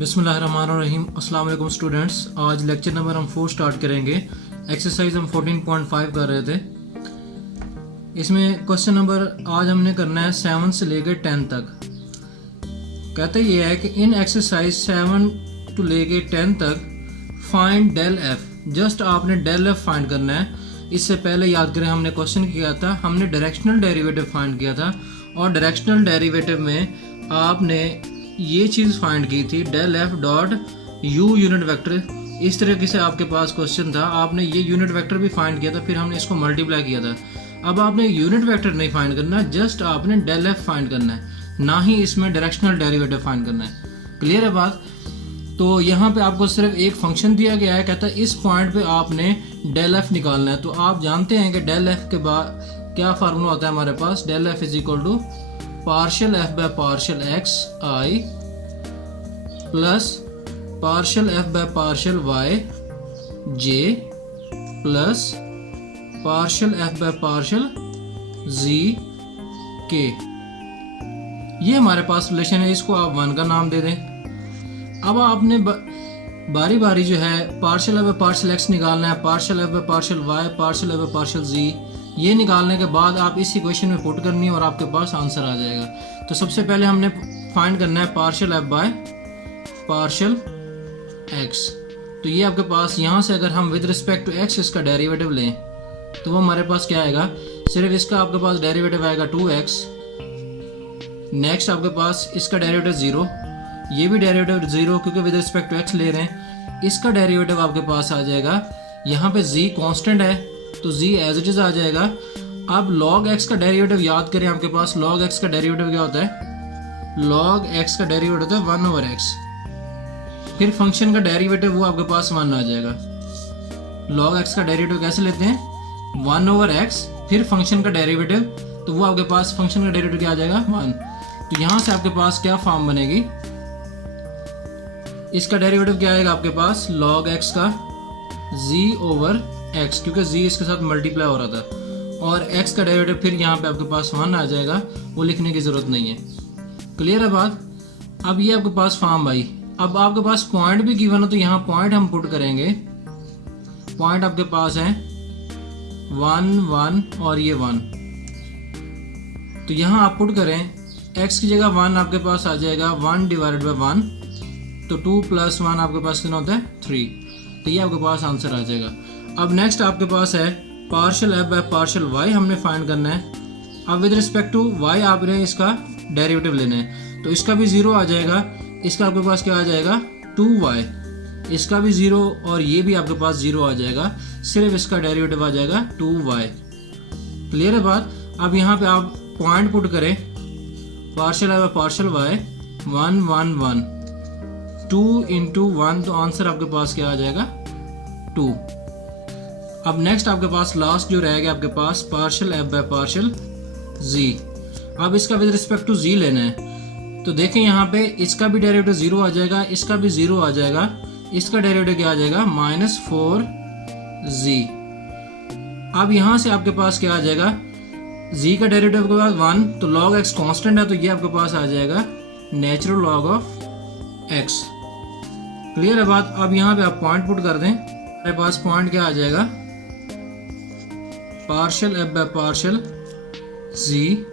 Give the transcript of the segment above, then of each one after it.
बिस्मिल्लाहिर्रहमानिर्रहीम। अस्सलाम वालेकुम स्टूडेंट्स। आज लेक्चर नंबर हम 4 स्टार्ट करेंगे। एक्सरसाइज हम 14.5 कर रहे थे। इसमें क्वेश्चन नंबर आज हमने करना है 7 से लेकर 10 तक। कहते ये है कि इन एक्सरसाइज 7 टू लेकर 10 तक फाइंड डेल एफ। जस्ट आपने डेल एफ फाइंड करना है। इससे पहले याद करें हमने क्वेश्चन किया था, हमने डायरेक्शनल डेरिवेटिव फाइंड किया था और डायरेक्शनल डेरिवेटिव में आपने ये चीज़ फाइंड की थी del F dot U unit vector. इस तरीके से आपके पास क्वेश्चन था, आपने ये यूनिट वेक्टर भी फाइंड किया था, फिर हमने इसको मल्टीप्लाई किया था। अब आपने यूनिट वेक्टर नहीं फाइंड करना, जस्ट आपने डेल एफ फाइंड करना है, ना ही इसमें डायरेक्शनल डेरिवेटिव फाइंड करना है। क्लियर है बात? तो यहाँ पे आपको सिर्फ एक फंक्शन दिया गया है, कहता है इस पॉइंट पे आपने डेल एफ निकालना है। तो आप जानते हैं कि डेल एफ के बाद क्या फार्मूला होता है हमारे पास, del f is equal to partial F by partial x i plus partial F by partial y j plus partial F by partial z k. ये हमारे पास रिलेशन है, इसको आप 1 का नाम दे दें। अब आपने बारी बारी जो है partial F by partial x निकालना है, partial F by partial Y, partial F by partial जी। ये निकालने के बाद आप इस इक्वेशन में पुट करनी है और आपके पास आंसर आ जाएगा। तो सबसे पहले हमने फाइंड करना है partial F by partial x. तो ये आपके पास यहाँ से अगर हम विद रिस्पेक्ट टू एक्स इसका डेरिवेटिव लें तो वो हमारे पास क्या आएगा, सिर्फ इसका आपके पास डेरिवेटिव आएगा 2x। नेक्स्ट आपके पास इसका डेरिवेटिव 0, ये भी डेरिवेटिव 0 क्योंकि विद रिस्पेक्ट टू एक्स ले रहे हैं। इसका डेरिवेटिव आपके पास आ जाएगा, यहाँ पे z कांस्टेंट है तो z एज इट इज आ जाएगा। अब log x का डेरिवेटिव याद करें, आपके पास log x का डेरिवेटिव क्या होता है, log x का डेरिवेटिव होता है 1/x। फिर फंक्शन का डेरिवेटिव वो आपके पास 1 आ जाएगा। log x का डेरिवेटिव कैसे लेते हैं, 1/x, फिर फंक्शन का डेरिवेटिव, तो वो आपके पास फंक्शन का डेरिवेटिव क्या आ जाएगा 1। तो यहां से आपके पास क्या फॉर्म बनेगी, इसका डेरिवेटिव क्या आएगा आपके पास log x का z/x, क्योंकि z इसके साथ मल्टीप्लाई हो रहा था, और x का डेरिवेटिव फिर यहाँ पे आपके पास 1 आ जाएगा, वो लिखने की जरूरत नहीं है। क्लियर है बात? अब ये आपके पास फॉर्म आई। अब आपके पास पॉइंट भी गिवन है तो यहाँ पॉइंट हम पुट करेंगे। पॉइंट आपके पास है 1 1 और ये 1, तो यहाँ आप पुट करें, x की जगह 1 आपके पास आ जाएगा 1 डिवाइडेड बाय 1, तो 2 + 1 आपके पास कितना होता है 3। तो ये आपके पास आंसर आ जाएगा। अब नेक्स्ट आपके पास है partial F by partial Y हमने फाइंड करना है। अब विद रिस्पेक्ट टू वाई आपने इसका डेरिवेटिव लेना है, तो इसका भी 0 आ जाएगा, इसका आपके पास क्या आ जाएगा 2y, इसका भी 0 और ये भी आपके पास 0 आ जाएगा, सिर्फ इसका डेरिवेटिव आ जाएगा 2y। क्लियर है बात? अब यहाँ पे आप पॉइंट पुट करें, partial F by partial y 1 1 1, 2 × 1, तो आंसर आपके पास क्या आ जाएगा 2। अब नेक्स्ट आपके पास लास्ट जो रहेगा आपके पास पार्शियल एफ बाय पार्शियल जी। अब इसका विद रिस्पेक्ट टू जी लेना है, तो देखें यहाँ पे इसका भी डेरिवेटिव 0 आ जाएगा, इसका भी 0 आ जाएगा, इसका डेरिवेटिव क्या आ जाएगा -4z। अब यहाँ से आपके पास क्या आ जाएगा, z का डेरिवेटिव के बाद 1, तो log x कांस्टेंट है, तो ये आपके पास आ जाएगा natural log of x। Clear है बात? अब यहाँ पे आप पॉइंट पुट कर दें, हमारे पास पॉइंट क्या आ जाएगा, partial F by partial g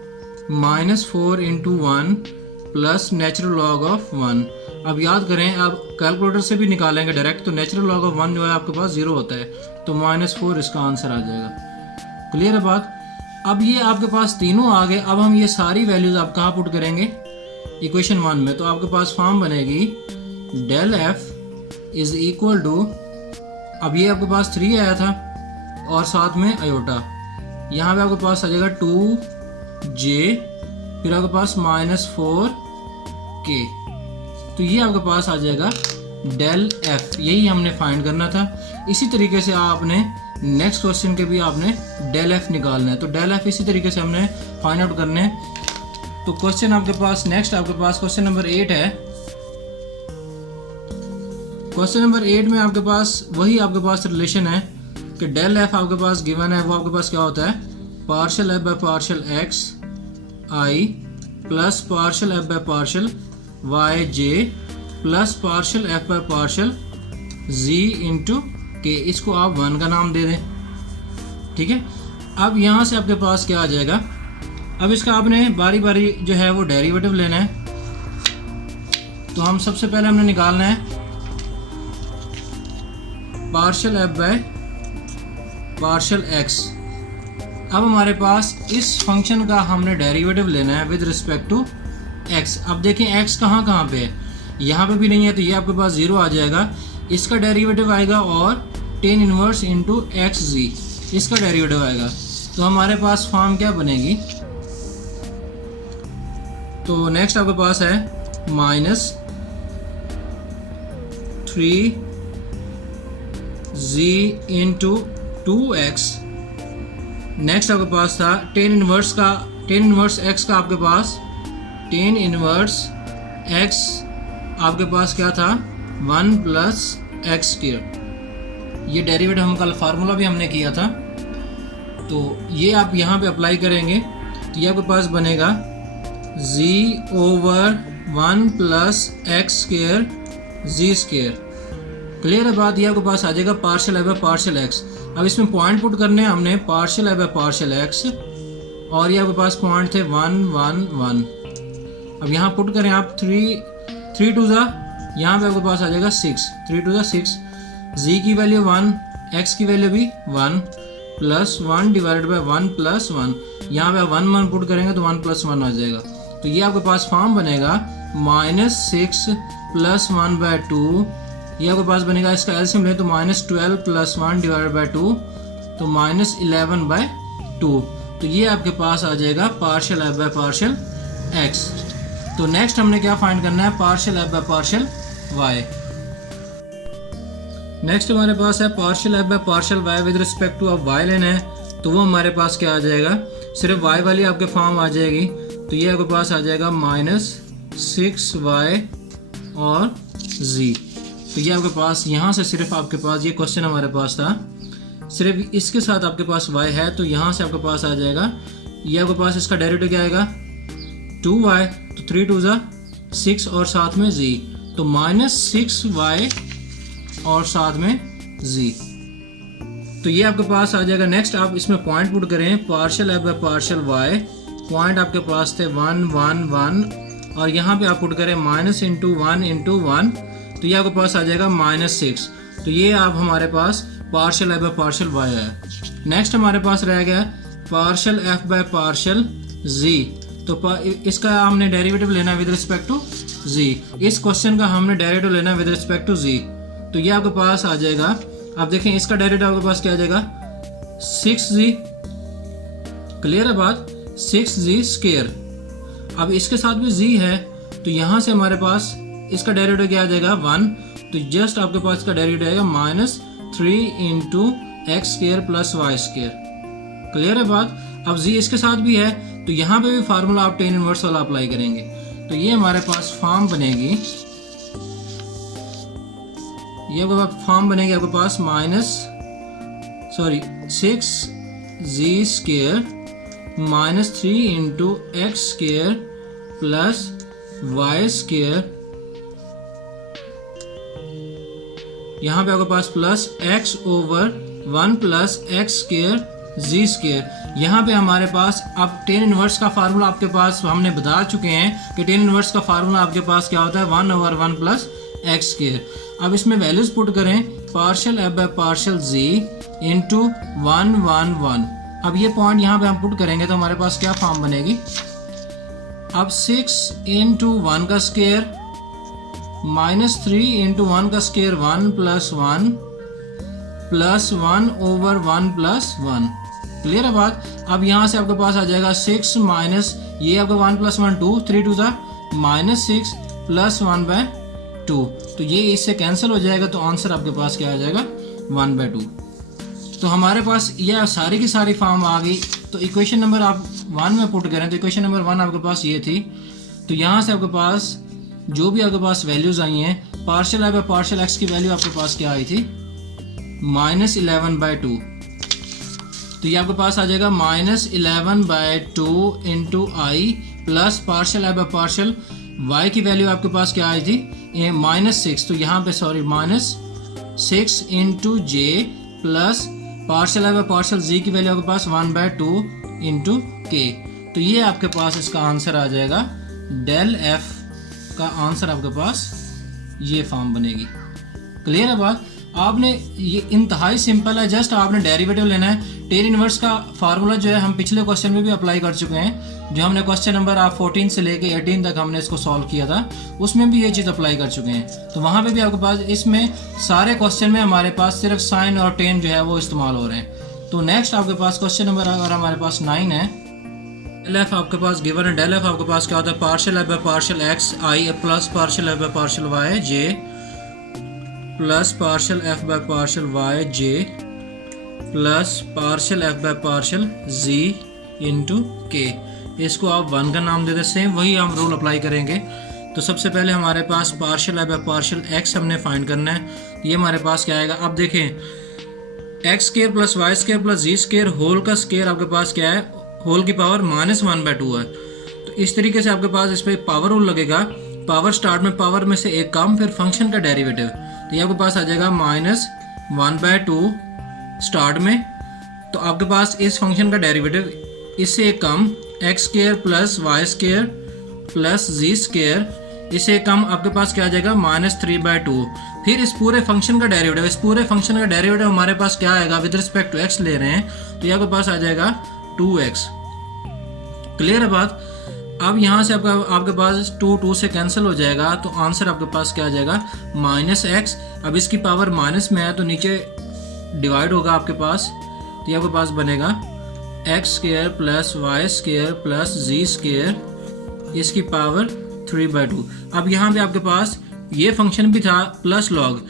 -4 × 1 plus natural log of 1। अब याद करें, आप कैलकुलेटर से भी निकालेंगे डायरेक्ट, तो नेचुरल लॉग ऑफ 1 जो है आपके पास 0 होता है, तो -4 इसका आंसर आ जाएगा। क्लियर है बात? अब ये आपके पास तीनों आ गए। अब हम ये सारी वैल्यूज आप कहाँ पुट करेंगे, इक्वेशन 1 में। तो आपके पास फॉर्म बनेगी del f is equal to, अब ये आपके पास 3 आया था और साथ में आयोटा, यहाँ पे आपके पास आ जाएगा 2j, फिर आपके पास -4k, तो ये आपके पास आ जाएगा डेल एफ। यही हमने फाइंड करना था। इसी तरीके से आपने नेक्स्ट क्वेश्चन के भी आपने डेल एफ निकालना है, तो डेल एफ इसी तरीके से हमने फाइंड आउट करने हैं। तो क्वेश्चन आपके पास नेक्स्ट आपके पास क्वेश्चन नंबर 8 है। क्वेश्चन नंबर 8 में आपके पास वही आपके पास रिलेशन है कि डेल एफ आपके पास गिवन है, वो आपके पास क्या होता है, partial F by partial x i plus partial F by partial y j plus partial F by partial g into k, इसको आप 1 का नाम दे दें, ठीक है। अब यहाँ से आपके पास क्या आ जाएगा, अब इसका आपने बारी बारी जो है वो डेरिवेटिव लेना है। तो हम सबसे पहले हमने निकालना है partial F by partial x. अब हमारे पास इस फंक्शन का हमने डेरिवेटिव लेना है विद रिस्पेक्ट टू एक्स। अब देखें एक्स कहाँ कहाँ पे है, यहाँ पे भी नहीं है, तो ये आपके पास 0 आ जाएगा। इसका डेरिवेटिव आएगा और tan इनवर्स इंटू एक्स जी, इसका डेरिवेटिव आएगा। तो हमारे पास फॉर्म क्या बनेगी, तो नेक्स्ट आपके पास है minus 3z into 2x। Next आपके पास था tan इनवर्स x का आपके पास tan इनवर्स x आपके पास क्या था 1 प्लस एक्स स्क्वायर। ये डेरिवेटिव हम कल फार्मूला भी हमने किया था, तो ये आप यहाँ पे अप्लाई करेंगे तो ये आपके पास बनेगा z over 1 plus x square z square. Clear है बात, ये आपके पास आ जाएगा partial F by partial x. अब इसमें पॉइंट पुट करने हैं हमने partial F by partial x, और ये आपके पास पॉइंट थे 1 1 1। अब यहाँ पुट करें आप 3 टू ज़ा, यहाँ पे आपके पास आ जाएगा 6, 3 टू ज़ा 6, जी की वैल्यू 1, एक्स की वैल्यू भी 1 प्लस 1 डिवाइडेड बाय 1 प्लस 1। यहाँ पे 1 1 पुट करेंगे तो 1 प्लस 1 आ जाएगा। तो ये आपके पास फॉर्म बनेगा -6 प्लस 1 बाय 2, ये आपके पास बनेगा, इसका एलसीएम ले तो -12 प्लस 1 डिवाइडेड बाय 2, तो -11 बाय 2। तो ये आपके पास आ जाएगा partial F by partial x. तो नेक्स्ट हमने क्या फाइंड करना है, partial F by partial y. Next हमारे पास है partial F by partial y with respect to अब वाई लेना है, तो वो हमारे पास क्या आ जाएगा, सिर्फ वाई वाली आपके फॉर्म आ जाएगी। तो ये आपके पास आ जाएगा -6y और z। तो ये आपके पास यहाँ से सिर्फ आपके पास ये क्वेश्चन हमारे पास था, सिर्फ इसके साथ आपके पास y है, तो यहाँ से आपके पास आ जाएगा, ये आपके पास इसका डेरिवेटिव क्या आएगा 2y, तो 3 टू ज़ा 6 और साथ में z, तो -6y और साथ में z। तो ये आपके पास आ जाएगा। नेक्स्ट आप इसमें पॉइंट पुट करें partial F by partial y, point आपके पास थे 1 1 1, और यहाँ पे आप पुट करें -1 इंटू 1, तो ये आपके पास आ जाएगा -6। तो ये आप हमारे पास partial F by partial y है। नेक्स्ट हमारे पास रह गया partial F by partial z, तो इसका हमने डेरिवेटिव लेना है विद रिस्पेक्ट टू z। इस क्वेश्चन का हमने डेरिवेटिव लेना है विद रिस्पेक्ट टू z, तो ये आपके पास आ जाएगा। आप देखें इसका डेरिवेटिव आपके पास क्या आ जाएगा 6z। क्लियर है बात, 6z स्क्वायर। अब इसके साथ भी z है, तो यहाँ से हमारे पास इसका डेरिवेटिव क्या आ जाएगा 1, तो जस्ट आपके पास इसका डेरिवेटिव आएगा -3 into x square plus y square. Clear है बात। अब z इसके साथ भी है, तो यहाँ पे भी फार्मूला आप tan इनवर्स वाला अप्लाई करेंगे, तो ये हमारे पास फॉर्म बनेगी, ये फॉर्म बनेगी आपके पास 6z square -3 into x square plus y square, यहाँ पे आपके पास plus x over 1 plus x square z square. यहाँ पे हमारे पास अब tan इनवर्स का फार्मूला आपके पास हमने बता चुके हैं कि tan इनवर्स का फार्मूला आपके पास क्या होता है 1 ओवर 1 प्लस एक्स स्क्वायर। अब इसमें वैल्यूज पुट करें partial F by partial z into 1 1 1। अब ये पॉइंट यहाँ पे हम पुट करेंगे तो हमारे पास क्या फॉर्म बनेगी, अब 6 इंटू 1 का स्क्वायर -3 इंटू 1 का square 1 plus 1 over 1 plus 1। Clear है बात। अब यहाँ से आपके पास आ जाएगा 6 माइनस ये आपका 1 प्लस 1 2, 3 टू ज़ा -6 प्लस 1 बाय 2, तो ये इससे कैंसिल हो जाएगा, तो आंसर आपके पास क्या आ जाएगा 1 बाय 2। तो हमारे पास यह सारी की सारी फॉर्म आ गई। तो इक्वेशन नंबर आप 1 में पुट करें, तो इक्वेशन नंबर 1 आपके पास ये थी। तो यहाँ से आपके पास जो भी आपके पास वैल्यूज आई हैं, partial F by partial x की वैल्यू आपके पास क्या आई थी -11 बाय 2, तो ये आपके पास आ जाएगा -11 by 2 into i plus partial F by partial y की वैल्यू आपके पास क्या आई थी -6, तो यहाँ पे sorry -6 into j plus partial है पार्शियल जी की वैल्यू आपके पास 1/2 इंटू के। तो ये आपके पास इसका आंसर आ जाएगा, डेल एफ का आंसर आपके पास ये फॉर्म बनेगी। क्लियर है बात? आपने ये इंतहाई सिंपल है, जस्ट आपने डेरिवेटिव लेना है। टेन इनवर्स का फार्मूला जो है हम पिछले क्वेश्चन में भी अप्लाई कर चुके हैं, जो हमने क्वेश्चन नंबर आप 14 से लेके 18 तक हमने इसको सॉल्व किया था, उसमें भी ये चीज़ अप्लाई कर चुके हैं। तो वहाँ पे भी आपके पास इसमें सारे क्वेश्चन में हमारे पास सिर्फ साइन और टेन जो है वो इस्तेमाल हो रहे हैं। तो नेक्स्ट आपके पास क्वेश्चन नंबर अगर हमारे पास 9 है, डेल एफ आपके पास गिवन है। डेल एफ आपके पास क्या होता है, partial F by partial x i plus partial F by partial y j plus partial F by partial y j plus partial F by partial g into k. इसको आप 1 का नाम दे दें, सेम वही हम रूल अप्लाई करेंगे। तो सबसे पहले हमारे पास partial F by partial x हमने फाइंड करना है। ये हमारे पास क्या आएगा, अब देखें x square plus y square plus z square whole का स्केयर आपके पास क्या है, होल की पावर -1/2 है। तो इस तरीके से आपके पास इस पर पावर रूल लगेगा। पावर स्टार्ट में पावर में से एक कम, फिर फंक्शन का डेरिवेटिव, तो ये आपके पास आ जाएगा -1/2 स्टार्ट में। तो आपके पास इस फंक्शन का डेरिवेटिव इससे एक कम x square plus y square plus z square, इससे एक कम आपके पास क्या आ जाएगा -3/2। फिर इस पूरे फंक्शन का डेरिवेटिव, इस पूरे फंक्शन का डेरिवेटिव हमारे पास क्या आएगा, विद रिस्पेक्ट टू एक्स ले रहे हैं, तो ये आपके पास आ जाएगा 2x। क्लियर है बात? अब यहाँ से आपके पास 2 से कैंसिल हो जाएगा, तो आंसर आपके पास क्या आ जाएगा -x। अब इसकी पावर माइनस में है तो नीचे डिवाइड होगा आपके पास, तो ये आपके पास बनेगा x square plus y square plus z square, इसकी पावर 3/2। अब यहाँ पे आपके पास ये फंक्शन भी था प्लस लॉग।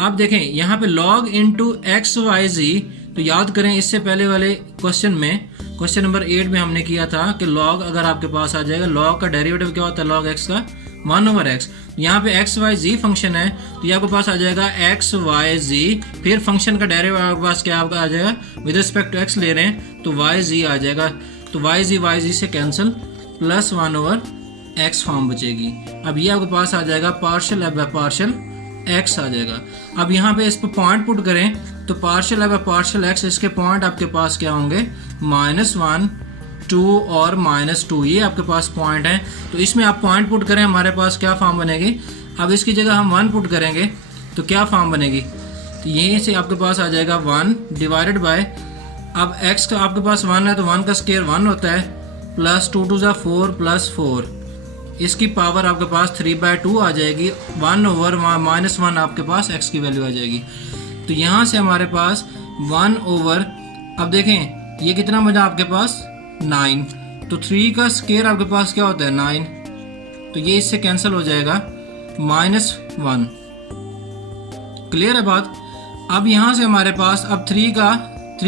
अब देखें यहाँ पे लॉग इंटू एक्स वाई जी, तो याद करें इससे पहले वाले क्वेश्चन में, क्वेश्चन नंबर 8 में हमने किया था कि लॉग अगर आपके पास आ जाएगा, लॉग का डेरिवेटिव क्या होता है, लॉग एक्स का 1/x। यहाँ पे एक्स वाई जी फंक्शन है, तो ये आपके पास आ जाएगा एक्स वाई जी, फिर फंक्शन का डेरिवेटिव आपके पास क्या आपका आ जाएगा, विद रिस्पेक्ट टू एक्स ले रहे हैं तो वाई जी आ जाएगा। तो वाई जी से कैंसिल, प्लस 1/x फॉर्म बचेगी। अब ये आपके पास आ जाएगा partial F by partial x आ जाएगा। अब यहाँ पे इस पर पॉइंट पुट करें तो partial F by partial x, इसके पॉइंट आपके पास क्या होंगे, -1, 2 और -2, ये आपके पास पॉइंट है। तो इसमें आप पॉइंट पुट करें, हमारे पास क्या फॉर्म बनेगी। अब इसकी जगह हम 1 पुट करेंगे तो क्या फॉर्म बनेगी, तो यहीं से आपके पास आ जाएगा 1 डिवाइडेड बाय, अब x का आपके पास 1 है तो 1 का स्केयर 1 होता है, प्लस 2 2 4 प्लस 4, इसकी पावर आपके पास 3/2 आ जाएगी। 1/-1 आपके पास x की वैल्यू आ जाएगी। तो यहाँ से हमारे पास 1/, अब देखें ये कितना बचा आपके पास 9, तो 3 का स्केयर आपके पास क्या होता है 9, तो ये इससे कैंसिल हो जाएगा -1। क्लियर है बात? अब यहाँ से हमारे पास अब 3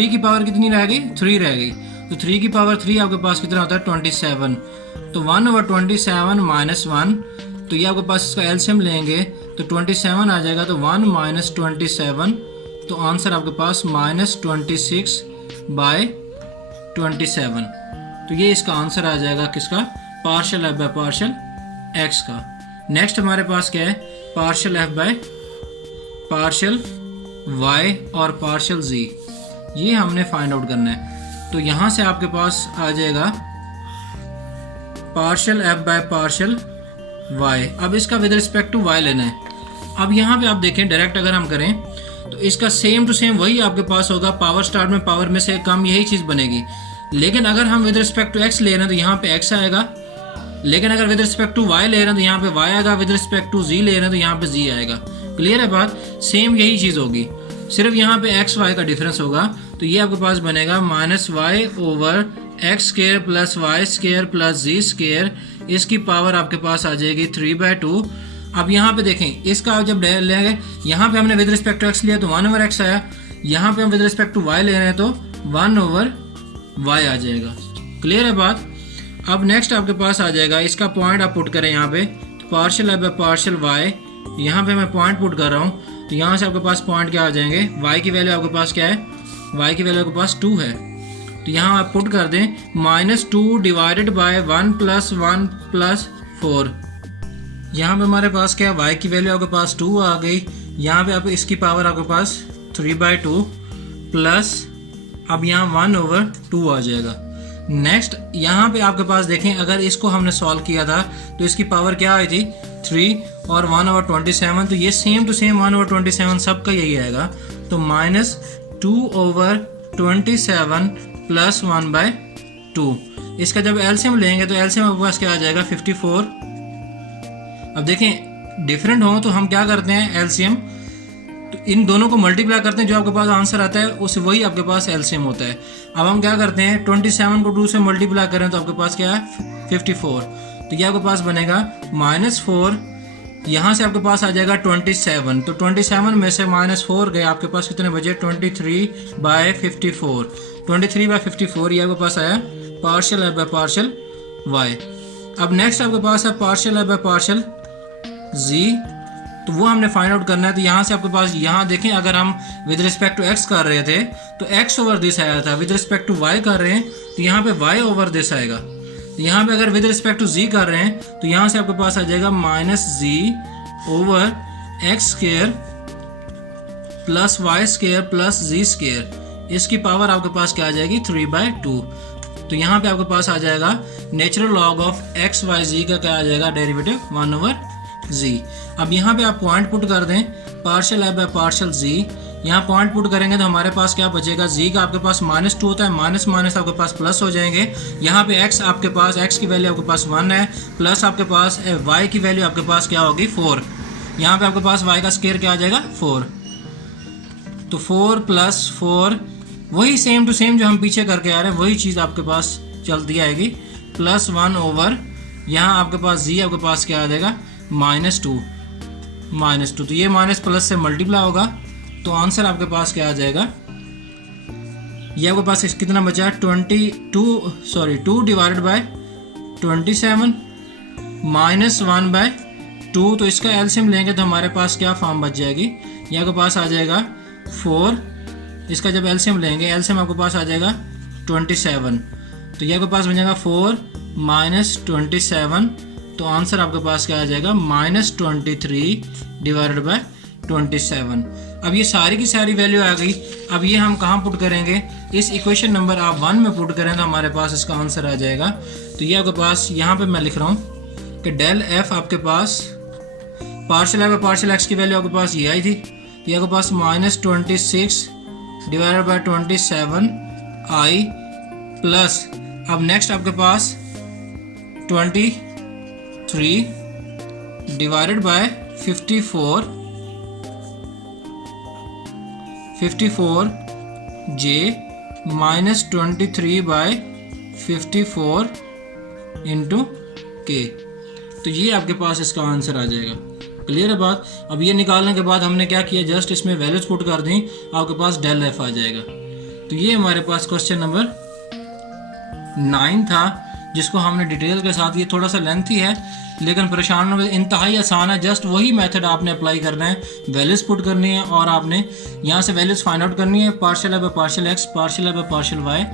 की पावर कितनी रह गई, 3 रह गई, तो 3 की पावर 3 आपके पास कितना होता है 27, तो 1/27 -1, तो ये आपके पास इसका एलसीएम लेंगे तो 27 आ जाएगा, तो 1 - 27, तो आंसर आपके पास -26/27, तो ये इसका आंसर आ जाएगा किसका, partial F by partial x का। नेक्स्ट हमारे पास क्या है, partial F by partial y और पार्शियल जी, ये हमने फाइंड आउट करना है। तो यहाँ से आपके पास आ जाएगा partial F by partial y. अब इसका विद रिस्पेक्ट टू वाई लेना है। अब यहाँ पे आप देखें डायरेक्ट अगर हम करें तो इसका सेम टू सेम वही आपके पास होगा, पावर स्टार्ट में पावर में से कम, यही चीज़ बनेगी। लेकिन अगर हम विद रिस्पेक्ट टू एक्स ले रहे हैं तो यहाँ पे एक्स आएगा, लेकिन अगर विद रिस्पेक्ट टू वाई ले रहे हैं तो यहाँ पे वाई आएगा, विद रिस्पेक्ट टू जी ले रहे हैं तो यहाँ पे जी आएगा। क्लियर है बात? सेम यही चीज़ होगी, सिर्फ यहाँ पे एक्स वाई का डिफरेंस होगा। तो ये आपके पास बनेगा -y/x square plus y square plus z square, इसकी पावर आपके पास आ जाएगी 3/2। अब यहाँ पे देखें इसका जब लेंगे, यहाँ पे हमने विद रिस्पेक्ट टू एक्स लिया तो 1/x आया, यहाँ पे हम विद रिस्पेक्ट टू वाई ले रहे हैं तो 1/y आ जाएगा। क्लियर है बात? अब नेक्स्ट आपके पास आ जाएगा, इसका पॉइंट आप पुट करें यहाँ पे, तो partial F by partial y, यहाँ पे मैं पॉइंट पुट कर रहा हूँ, तो यहाँ से आपके पास पॉइंट क्या आ जाएंगे, y की वैल्यू आपके पास क्या है, y की वैल्यू आपके पास 2 है, तो यहाँ आप पुट कर दें -2 डिवाइडेड बाय 1 + 1 + 4, यहाँ पे हमारे पास क्या है, y की वैल्यू आपके पास 2 आ गई। यहाँ पे आप इसकी पावर आपके पास 3/2 प्लस अब यहाँ 1/2 आ जाएगा। नेक्स्ट यहाँ पे आपके पास देखें, अगर इसको हमने सॉल्व किया था तो इसकी पावर क्या आई थी 3 और 1/27, तो ये सेम टू सेम 1/27 सबका यही आएगा। तो -2/27 प्लस 1/2। इसका जब एलसीएम लेंगे तो एलसीएम आपके पास क्या आ जाएगा 54। अब देखें डिफरेंट हो तो हम क्या करते हैं, एलसीएम तो इन दोनों को मल्टीप्लाई करते हैं, जो आपके पास आंसर आता है उस वही आपके पास एलसीएम होता है। अब हम क्या करते हैं 27 को 2 से मल्टीप्लाई करें तो आपके पास क्या है 54। तो ये आपके पास बनेगा -4, यहाँ से आपके पास आ जाएगा 27। तो 27 में से -4 गए, आपके पास कितने बचे 23/54। 23/54 ये आपके पास आया partial F by partial y. अब नेक्स्ट आपके पास है partial F by partial g, तो वो हमने फाइंड आउट करना है। तो यहाँ से आपके पास यहाँ देखें, अगर हम विद रिस्पेक्ट टू एक्स कर रहे थे तो एक्स ओवर दिस आया था, विद रिस्पेक्ट टू वाई कर रहे हैं तो यहाँ पे वाई ओवर दिस आएगा। तो यहाँ पे अगर विद रिस्पेक्ट टू जी कर रहे हैं तो यहाँ से आपके पास आ जाएगा -g over x square plus y square plus z square. इसकी पावर आपके पास क्या आ जाएगी 3/2। तो यहाँ पे आपके पास आ जाएगा natural log of x y z का क्या आ जाएगा डेरिवेटिव 1/g। अब यहाँ पे आप पॉइंट पुट कर दें पार्शियल एफ बाय पार्शियल जी। यहाँ पॉइंट पुट करेंगे तो हमारे पास क्या बचेगा, जी का आपके पास -2 होता है, माइनस माइनस आपके पास प्लस हो जाएंगे। यहाँ पे एक्स आपके पास, एक्स की वैल्यू आपके पास 1 है, प्लस आपके पास वाई की वैल्यू आपके पास क्या होगी 4। यहाँ पे आपके पास वाई का स्क्वायर क्या आ जाएगा 4। तो 4 + 4 वही सेम टू सेम जो हम पीछे करके आ रहे हैं वही चीज़ आपके पास चलती आएगी, प्लस 1 ओवर यहाँ आपके पास जी आपके पास क्या आ जाएगा -2। तो ये माइनस प्लस से मल्टीप्लाई होगा तो आंसर आपके पास क्या आ जाएगा, ये आपके पास कितना बचा 2 डिवाइडेड बाय 27 माइनस 1/2। तो इसका एलसीएम लेंगे तो हमारे पास क्या फॉर्म बच जाएगी, ये आपके पास आ जाएगा 4। इसका जब एलसीएम लेंगे, एलसीएम आपके पास आ जाएगा 27। तो ये आपके पास बन जाएगा 4 माइनस 27। तो आंसर आपके पास क्या आ जाएगा -23 डिवाइडेड बाय 27। अब ये सारी की सारी वैल्यू आ गई। अब ये हम कहाँ पुट करेंगे, इस इक्वेशन नंबर आप 1 में पुट करें तो हमारे पास इसका आंसर आ जाएगा। तो ये आपके पास यहाँ पे मैं लिख रहा हूँ कि डेल एफ आपके पास पार्शियल एफ पार्शियल एक्स की वैल्यू आपके पास ये आई थी, ये आपके पास -26 डिवाइडेड बाय 27 आई प्लस अब नेक्स्ट आपके पास 23 divided by 54 j -23/54 into k. तो ये आपके पास इसका आंसर आ जाएगा। क्लियर है बात। अब ये निकालने के बाद हमने क्या किया, जस्ट इसमें वैल्यूज पुट कर दी, आपके पास डेल एफ आ जाएगा। तो ये हमारे पास क्वेश्चन नंबर 9 था, जिसको हमने डिटेल के साथ, ये थोड़ा सा लेंथी है लेकिन परेशान होने इंतहाई आसान है। जस्ट वही मेथड आपने अप्लाई करना है, वैल्यूज पुट करनी है और आपने यहाँ से वैल्यूज फाइंड आउट करनी है, partial F by partial X, partial F by partial Y,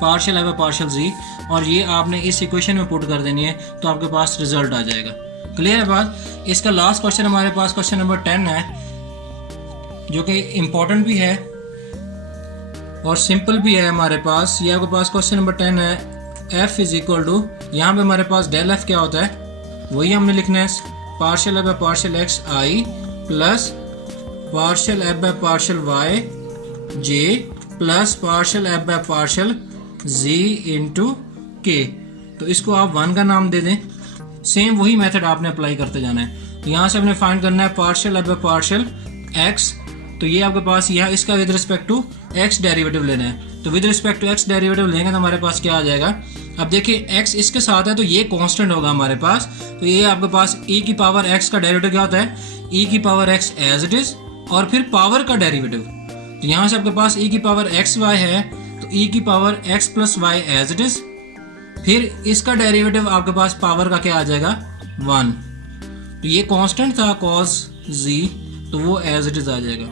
partial F by partial G, और ये आपने इस इक्वेशन में पुट कर देनी है तो आपके पास रिजल्ट आ जाएगा। क्लियर है बात। इसका लास्ट क्वेश्चन हमारे पास क्वेश्चन नंबर 10 है, जो कि इम्पोर्टेंट भी है और सिंपल भी है हमारे पास। ये आपके पास क्वेश्चन नंबर 10 है, f इज इक्वल टू, यहाँ पे हमारे पास डेल एफ क्या होता है वही हमने लिखना है, partial F by partial x i plus partial F by partial y j plus partial F by partial g into k. तो इसको आप 1 का नाम दे दें। सेम वही मेथड आपने अप्लाई करते जाना है। तो यहाँ से आपने फाइंड करना है partial F by partial x. तो ये आपके पास यहाँ इसका with respect to x derivative लेना है। तो with respect to x derivative लेंगे तो हमारे पास क्या आ जाएगा, अब देखिए x इसके साथ है तो ये कांस्टेंट होगा हमारे पास। तो ये आपके पास e की पावर x का डेरिवेटिव क्या होता है, e की power x as it is और फिर पावर का डेरिवेटिव। तो यहाँ से आपके पास e की पावर x y है तो e की power x plus y as it is, फिर इसका डेरिवेटिव आपके पास पावर का क्या आ जाएगा 1। तो ये कांस्टेंट था cos z, तो वो एज इट इज आ जाएगा।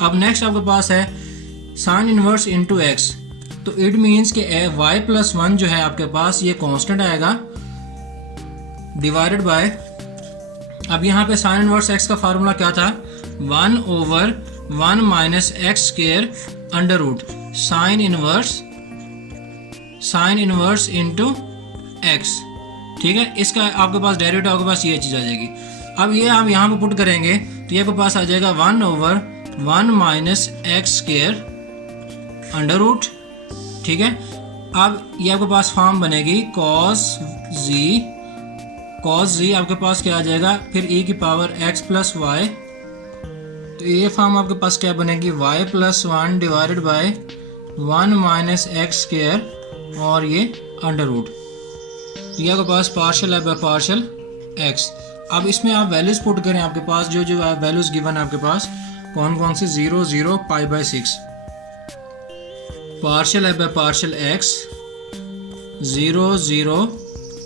अब नेक्स्ट आपके पास है साइन इनवर्स इनटू x। तो इट मीन्स कि y प्लस 1 जो है आपके पास ये कांस्टेंट आएगा डिवाइडेड बाय अब यहाँ पे साइन इनवर्स एक्स का फार्मूला क्या था, 1/1 minus x square under root sine inverse into x. ठीक है, इसका आपके पास डेरिवेटिव आपके पास ये चीज़ आ जाएगी। अब ये आप यहाँ पे पुट करेंगे तो ये आपके पास आ जाएगा 1/1 minus x square under root. ठीक है, अब ये आपके पास फॉर्म बनेगी cos z आपके पास क्या आ जाएगा, फिर e की पावर x प्लस वाई, तो ये फॉर्म आपके पास क्या बनेगी, y plus 1 divided by 1 minus x square और ये अंडर रूट। तो ये आपके पास पार्शियल है बाय पार्शियल x। अब इसमें आप वैल्यूज पुट करें, आपके पास जो वैल्यूज गिवन है आपके पास कौन कौन से, 0 0 π/6, पार्शियल है बाय पार्शियल x 0 0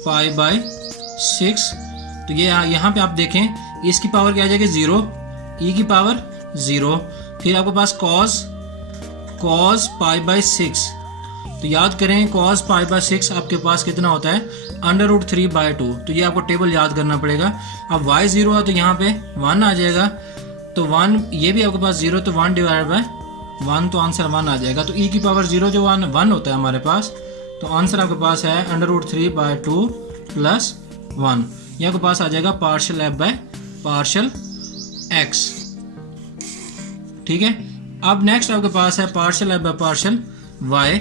π/6। तो ये यहाँ पे आप देखें इसकी पावर क्या आ जाएगी 0, e की पावर 0, फिर आपके पास cos π/6। तो याद करें cos π/6 आपके पास कितना होता है, √3/2। तो ये आपको टेबल याद करना पड़ेगा। अब y 0 है तो यहाँ पे 1 आ जाएगा, तो 1 ये भी आपके पास 0, तो 1 डिवाइड बाय 1, तो आंसर 1 आ जाएगा। तो e की पावर 0 जो 1 होता है हमारे पास, तो आंसर आपके पास है √3/2 प्लस 1। ये आपके पास आ जाएगा partial f by partial x। ठीक है, अब नेक्स्ट आपके पास है partial f by partial y,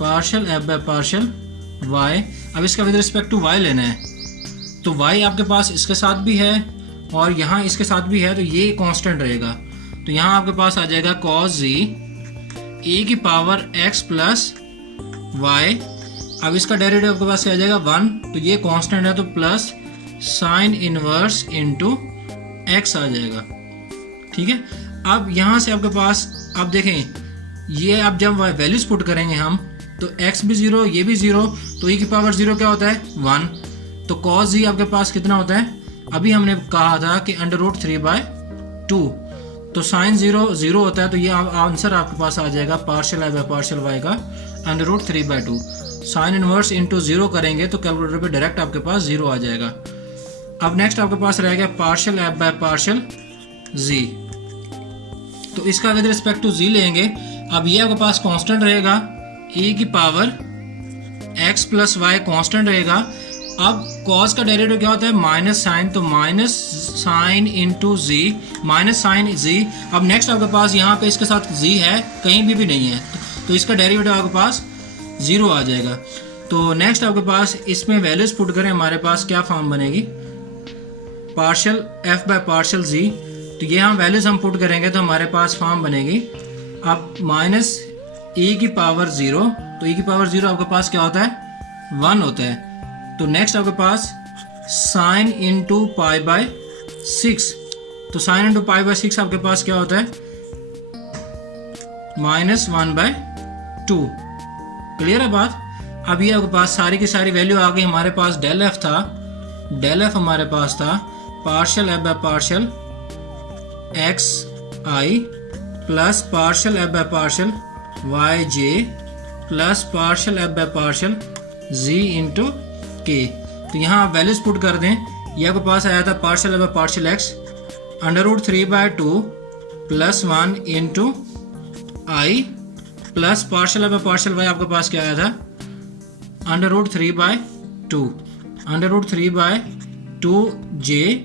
partial f by partial y। अब इसका विद रिस्पेक्ट टू y लेना है, तो y आपके पास इसके साथ भी है और यहाँ इसके साथ भी है, तो ये कांस्टेंट रहेगा। तो यहाँ आपके पास आ जाएगा cos z e की पावर x प्लस y। अब इसका डेरिवेटिव आपके पास क्या आ जाएगा 1, तो ये कांस्टेंट है, तो plus sign inverse into x आ जाएगा। ठीक है, अब यहाँ से आपके पास आप देखें ये आप जब वैल्यूज पुट करेंगे हम, तो x भी 0 ये भी 0, तो e की पावर 0 क्या होता है 1, तो cos z आपके पास कितना होता है, अभी हमने कहा था कि √3/2, तो साइन 0 होता है, तो ये आंसर आपके पास आ जाएगा partial f by partial y का √3/2। साइन इनवर्स इंटू 0 करेंगे तो कैलकुलेटर पे डायरेक्ट आपके पास 0 आ जाएगा। अब नेक्स्ट आपके पास रह गया partial f by partial z, तो इसका विद रिस्पेक्ट टू z लेंगे। अब ये आपके पास कांस्टेंट रहेगा, e की power x plus y constant रहेगा। अब cos का डेरिवेटिव क्या होता है, माइनस साइन, तो minus sine into z, minus sine z। अब नेक्स्ट आपके पास यहाँ पे इसके साथ z है, कहीं भी नहीं है, तो इसका डेरिवेटिव आपके पास 0 आ जाएगा। तो नेक्स्ट आपके पास इसमें वैल्यूज पुट करें, हमारे पास क्या फॉर्म बनेगी, partial f by partial z। तो ये हम वैल्यूज हम पुट करेंगे तो हमारे पास फॉर्म बनेगी, अब माइनस e की पावर 0, तो e की पावर 0 आपके पास क्या होता है 1 होता है। तो नेक्स्ट आपके पास साइन इंटू π/6, तो साइन इंटू π/6 आपके पास क्या होता है -1/2। क्लियर है बात। अब ये आपके पास सारी की सारी वैल्यू आ गई। हमारे पास डेल एफ था, डेल एफ हमारे पास था partial f by partial x i plus partial f by partial y j plus partial f by partial z into k. तो यहाँ आप वैल्यूज पुट कर दें, ये आपके पास आया था partial f by partial x √3/2 plus 1 into i plus partial f by partial y आपके पास क्या आया था √3/2 जे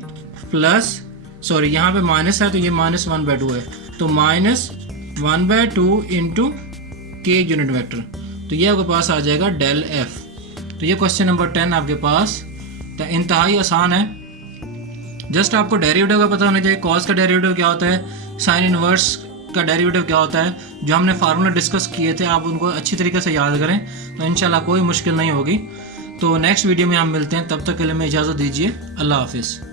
प्लस, सॉरी यहाँ पे माइनस है तो ये -1/2 है, तो -1/2 इंटू के यूनिट वेक्टर। तो ये आपके पास आ जाएगा डेल एफ। तो ये क्वेश्चन नंबर 10 आपके पास तो इंतहाई आसान है। जस्ट आपको डेरिवेटिव का पता होना चाहिए, कॉस का डेरिवेटिव क्या होता है, साइन इनवर्स का डेरिवेटिव क्या होता है, जो हमने फार्मूला डिस्कस किए थे आप उनको अच्छी तरीके से याद करें तो इंशाल्लाह कोई मुश्किल नहीं होगी। तो नेक्स्ट वीडियो में हम मिलते हैं, तब तक के लिए मैं इजाज़त दीजिए, अल्लाह हाफिज़।